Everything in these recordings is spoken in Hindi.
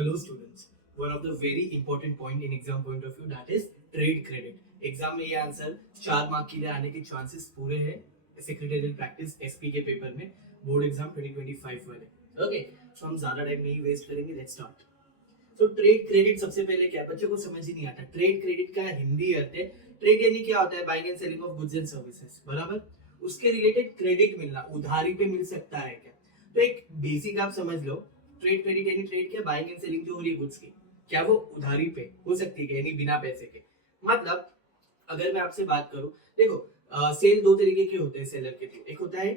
Hello students. One of the very important point in exam point of view that is trade credit. Exam में ये आंसर 4 मार्क के लिए आने के चांसेस पूरे हैं सेक्रेटरियल प्रैक्टिस एसपी के पेपर में बोर्ड एग्जाम 2025 वाले। ओके, तो हम ज्यादा टाइम नहीं वेस्ट करेंगे, लेट्स स्टार्ट। तो ट्रेड क्रेडिट सबसे पहले क्या, बच्चों को समझ ही नहीं आता। ट्रेड क्रेडिट का हिंदी अर्थ है, ट्रेड यानी क्या होता है, buying and selling of goods and services, बराबर। उसके रिलेटेड क्रेडिट मिलना, उधारी पे मिल सकता है क्या। तो एक बेसिक आप समझ लो, ट्रेड क्रेडिट यानी ट्रेड क्या, बाइंग एंड सेलिंग जो हो रही है गुड्स की, क्या वो उधारी पे हो सकती है, यानी बिना पैसे के। मतलब अगर मैं आपसे बात करूं, देखो सेल दो तरीके के होते हैं सेलर के थ्रू, एक होता है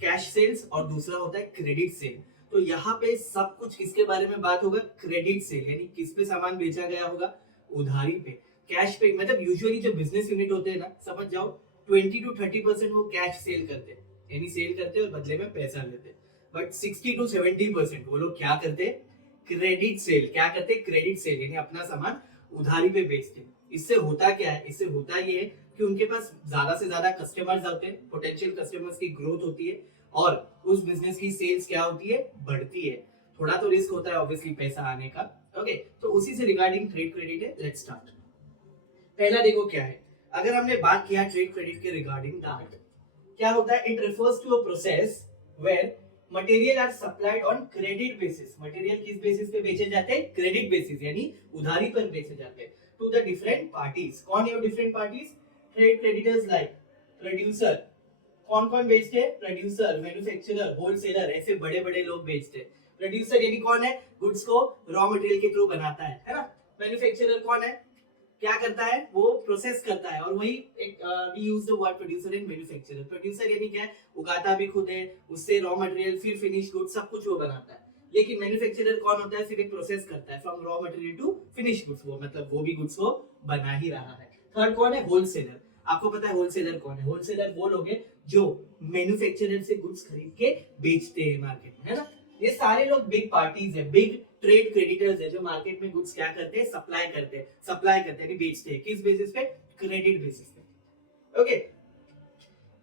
कैश सेल्स और दूसरा होता है क्रेडिट सेल। तो यहाँ पे सब कुछ किसके बारे में बात होगा, क्रेडिट सेल, यानी किस पे सामान बेचा गया होगा, उधारी पे। कैश पे मतलब यूजुअली जो बिजनेस यूनिट होते हैं ना, समझ जाओ 20 to 30% वो कैश सेल करते हैं, यानी सेल करते हैं और बदले में पैसा लेते हैं। बट 60 to 70% वो लोग क्या करते हैं, क्रेडिट सेल। क्या करते हैं, क्रेडिट सेल, यानी अपना सामान उधारी पे बेचते हैं। इससे होता क्या है, इससे होता ये है कि उनके पास ज्यादा से ज्यादा कस्टमर्स आते हैं, पोटेंशियल कस्टमर्स की ग्रोथ होती है और उस बिजनेस की सेल्स क्या होती है, बढ़ती है। थोड़ा तो रिस्क होता है ऑब्वियसली पैसा आने का। ओके, तो उसी से रिगार्डिंग ट्रेड क्रेडिट है। Let's start. पहला देखो क्या है, अगर हमने बात किया ट्रेड क्रेडिट के रिगार्डिंग दैट, क्या होता है, it refers to a process where material are supplied on credit basis. Material किस बेसिस पे बेचे जाते हैं, क्रेडिट बेसिस, यानी उधारी पर बेचे जाते हैं टू द डिफरेंट पार्टीज। कौन है वो different parties, trade creditors like producer. कौन कौन बेचते हैं, प्रोड्यूसर, मैन्युफैक्चरर, होलसेलर, ऐसे बड़े बड़े लोग बेचते हैं। प्रोड्यूसर यानी कौन है, गुड्स को रॉ मटेरियल के थ्रू बनाता है ना। मैन्युफैक्चरर कौन है, क्या करता है, वो प्रोसेस करता है। और वही एक we use the word producer and manufacturer. Producer यानी क्या है, उगाता भी खुद है, उससे रॉ मटेरियल फिर फिनिश गुड सब कुछ वो बनाता है। लेकिन मैन्युफैक्चरर कौन होता है, सिर्फ एक प्रोसेस करता है from raw material to finish goods, वो मतलब वो भी गुड्स को बना ही रहा है। थर्ड कौन है, होलसेलर। आपको पता है होलसेलर कौन है, होलसेलर वो लोग हैं जो मैन्युफैक्चरर से गुड्स खरीद के बेचते हैं मार्केट में, है ना। ये सारे लोग बिग पार्टीज है, बिग ट्रेड क्रेडिटर्स है, जो मार्केट में गुड्स क्या करते हैं, सप्लाई करते हैं, बेचते हैं। किस बेसिस पे, क्रेडिट बेसिस पे। ओके,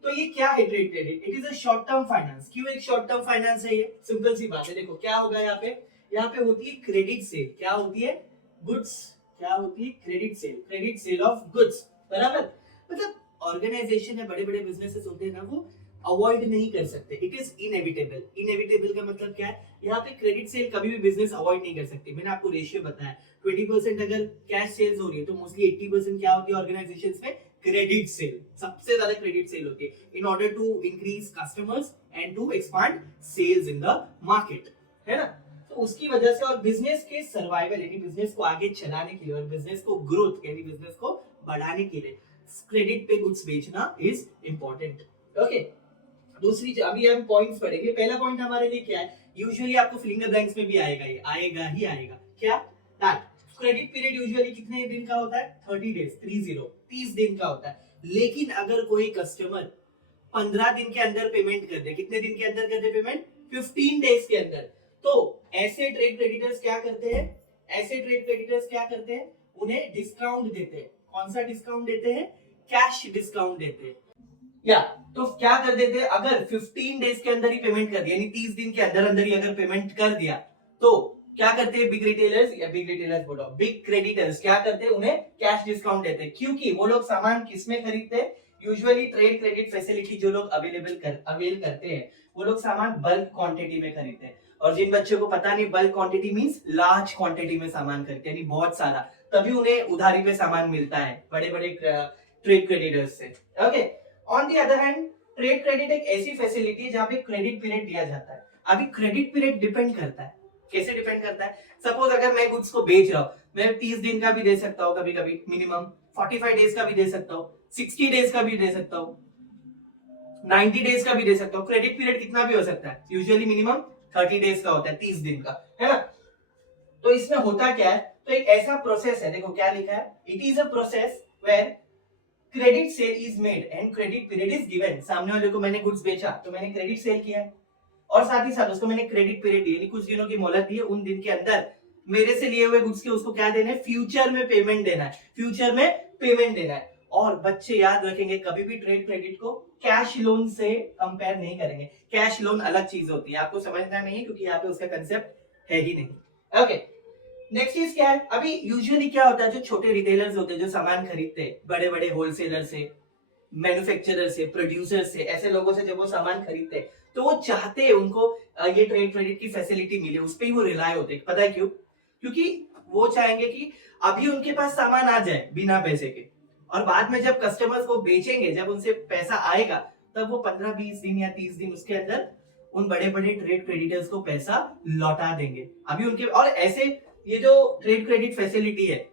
तो ये क्या है trade credit, it is a short term finance. क्यों एक शॉर्ट टर्म फाइनेंस है, ये सिंपल सी बात है। देखो क्या होगा यहाँ पे होती है क्रेडिट सेल। क्या होती है, गुड्स, क्या होती है, credit sale, credit sale of goods, बराबर। मतलब ऑर्गेनाइजेशन है, बड़े बड़े बिजनेसेस होते हैं ना, वो अवॉइड नहीं कर सकते, इट इज इनएविटेबल। इनएविटेबल का मतलब क्या है, यहाँ पे क्रेडिट सेल कभी भी बिजनेस अवॉइड नहीं कर सकती। मैंने आपको रेशियो बताया, 20% अगर कैश सेल्स हो रही है तो मोस्टली 80% क्या होती है ऑर्गेनाइजेशंस में, क्रेडिट सेल। सबसे ज्यादा क्रेडिट सेल होती है in order to increase customers and to expand sales in the market, है ना। तो उसकी वजह से और बिजनेस के सर्वाइवल यानी बिजनेस को आगे चलाने के लिए और बिजनेस को ग्रोथ यानी बिजनेस को बढ़ाने के लिए क्रेडिट पे गुड्स बेचना इज इंपॉर्टेंट। ओके, दूसरी अभी हम पॉइंट्स पढ़ेंगे। पहला पॉइंट हमारे लिए क्या है, यूजुअली आपको फिंगर ब्लैंक्स में भी आएगा, ये आएगा ही आएगा। क्या, दैट क्रेडिट पीरियड यूजुअली कितने दिन का होता है, 30 डेज, 30 दिन का होता है। लेकिन अगर कोई कस्टमर 15 दिन के अंदर पेमेंट कर दे, कितने दिन के अंदर कर दे पेमेंट, 15 डेज के अंदर, तो ऐसे ट्रेड क्रेडिटर्स क्या करते हैं, उन्हें डिस्काउंट देते हैं। कौन सा डिस्काउंट देते हैं, कैश डिस्काउंट देते हैं। या तो क्या कर देते हैं, अगर 15 डेज के अंदर ही पेमेंट कर दिया, यानी 30 दिन के अंदर अंदर ही अगर पेमेंट कर दिया, तो क्या करते हैं बिग रिटेलर्स बोलो, बिग क्रेडिटर्स क्या करते हैं, उन्हें कैश डिस्काउंट देते हैं। क्योंकि वो लोग सामान किसमें खरीदते हैं, यूजुअली ट्रेड क्रेडिट फैसिलिटी जो लोग अवेल करते हैं, वो लोग सामान बल्क क्वांटिटी में खरीदते हैं। और जिन बच्चों को पता नहीं, bulk quantity means large quantity में सामान खरीदते हैं, यानी बहुत सारा, तभी उन्हें उधारी पे सामान मिलता है बड़े बड़े ट्रेड क्रेडिटर्स से। Okay, on the other hand trade credit एक ऐसी फैसिलिटी है जहां पे क्रेडिट पीरियड दिया जाता है। अभी क्रेडिट पीरियड डिपेंड करता है, कैसे डिपेंड करता है, सपोज अगर मैं गुड्स को बेच रहा हूं, मैं 30 दिन का भी दे सकता हूं, कभी कभी मिनिमम 45 डेज का भी दे सकता हूं, 60 डेज का भी दे सकता हूं, 90 डेज का भी दे सकता हूं। क्रेडिट पीरियड कितना भी हो सकता है, यूजुअली मिनिमम 30 डेज का होता है, 30 दिन का, है ना। तो इसमें होता क्या है, तो एक ऐसा प्रोसेस है, देखो क्या लिखा है, it is a process where credit sale is made and credit period is given. सामने वाले को मैंने गुड्स बेचा तो मैंने क्रेडिट सेल किया है, और साथ ही साथ उसको मैंने क्रेडिट पीरियड दी, यानी कुछ दिनों की मोहलत दी है, उन दिन के अंदर मेरे से लिए हुए गुड्स के उसको क्या देना है, फ्यूचर में पेमेंट देना है। और बच्चे याद रखेंगे, कभी भी ट्रेड क्रेडिट को कैश लोन से कंपेयर नहीं करेंगे। कैश लोन अलग चीज होती है, आपको समझना नहीं है क्योंकि यहाँ पे उसका कंसेप्ट है ही नहीं। ओके, नेक्स्ट चीज क्या है, अभी यूजुअली क्या होता है, जो छोटे रिटेलर्स होते हैं जो सामान खरीदते हैं बड़े बड़े होलसेलर से, मैन्युफैक्चरर से, प्रोड्यूसर से, ऐसे लोगों से जब वो सामान खरीदते हैं तो वो चाहते हैं उनको ये ट्रेड क्रेडिट की फैसिलिटी मिले, उस पर ही वो रिलाय होते हैं। पता है क्यों? क्योंकि वो चाहेंगे कि अभी उनके पास सामान आ जाए बिना पैसे के, और बाद में जब कस्टमर्स को बेचेंगे, जब उनसे पैसा आएगा, तब वो 15-20 दिन या 30 दिन उसके अंदर उन बड़े बड़े ट्रेड क्रेडिटर्स को पैसा लौटा देंगे। अभी उनके, और ऐसे ये जो ट्रेड क्रेडिट फैसिलिटी है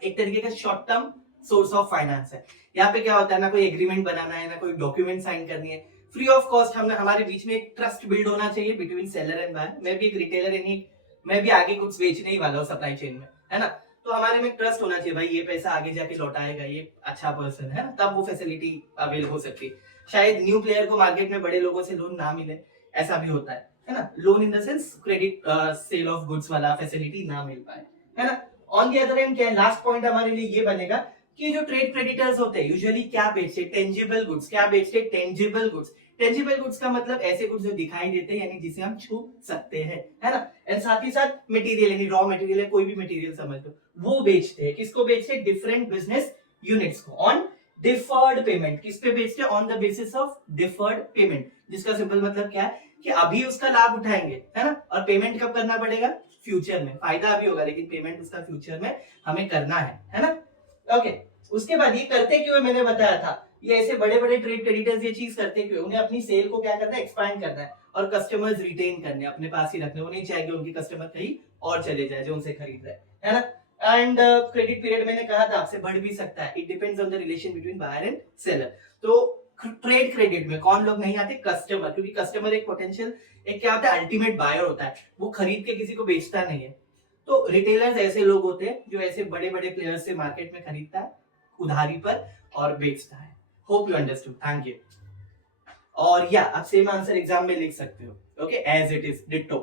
एक तरीके का short term source of finance है। यहाँ पे क्या होता है, ना कोई एग्रीमेंट बनाना है, ना कोई डॉक्यूमेंट साइन करनी है, फ्री ऑफ कॉस्ट हमारे बीच में एक ट्रस्ट बिल्ड होना चाहिए बिटवीन सेलर एंड बायर। मैं भी एक रिटेलर, यानी मैं भी आगे कुछ बेचने ही वाला हूँ सप्लाई चेन में, है ना, तो हमारे में ट्रस्ट होना चाहिए, भाई ये पैसा आगे जाके लौटाएगा, ये अच्छा पर्सन है ना, तब वो फैसिलिटी अवेल हो सकती है। शायद न्यू प्लेयर को मार्केट में बड़े लोगों से लोन ना मिले, ऐसा भी होता है ना, loan in the sense credit sale of goods वाला फैसिलिटी ना मिल पाए, है ना। ऑन द अदर हैंड क्या है, लास्ट पॉइंट हमारे लिए ये बनेगा कि जो ट्रेड क्रेडिटर्स होते हैं यूजुअली क्या बेचते हैं, टेंजिबल गुड्स। क्या बेचते हैं? Tangible goods. टेंजिबल गुड्स का मतलब ऐसे गुड्स जो दिखाई देते हैं, यानी जिसे हम छू सकते हैं, है ना। एंड साथ ही साथ मटेरियल, यानी रॉ मटेरियल है, कोई भी मटेरियल समझ लो, वो बेचते हैं। किसको बेचते हैं? डिफरेंट बिजनेस यूनिट्स को, ऑन डिफर्ड पेमेंट। किस पे बेचते हैं? On the basis of deferred payment, जिसका सिंपल मतलब क्या है कि अभी उसका लाभ उठाएंगे, है ना, और पेमेंट कब करना पड़ेगा? फ्यूचर में। फायदा अभी होगा लेकिन पेमेंट उसका फ्यूचर में हमें करना है ना। ओके, उसके बाद ये करते क्यों है, मैंने बताया था, ये ऐसे बड़े बड़े ट्रेड क्रेडिटर्स ये चीज करते क्यों? उन्हें अपनी सेल को क्या करना है? एक्सपैंड करना है, और कस्टमर्स रिटेन करने, अपने पास ही रखने। वो नहीं चाहेंगे उनके कस्टमर कहीं और चले जाए जो उनसे खरीद रहे, है ना। एंड क्रेडिट पीरियड मैंने कहा था आपसे बढ़ भी सकता है, it depends on the relation between buyer and seller. तो ट्रेड क्रेडिट में कौन लोग नहीं आते? कस्टमर, क्योंकि कस्टमर एक पोटेंशियल, एक क्या होता है, अल्टीमेट बायर होता है, वो खरीद के किसी को बेचता नहीं है। तो रिटेलर्स ऐसे लोग होते हैं जो ऐसे बड़े बड़े प्लेयर्स से मार्केट में खरीदता है उधारी पर और बेचता है। Hope you understood, thank you. और या आप सेम आंसर एग्जाम में लिख सकते हो, okay, as it is ditto.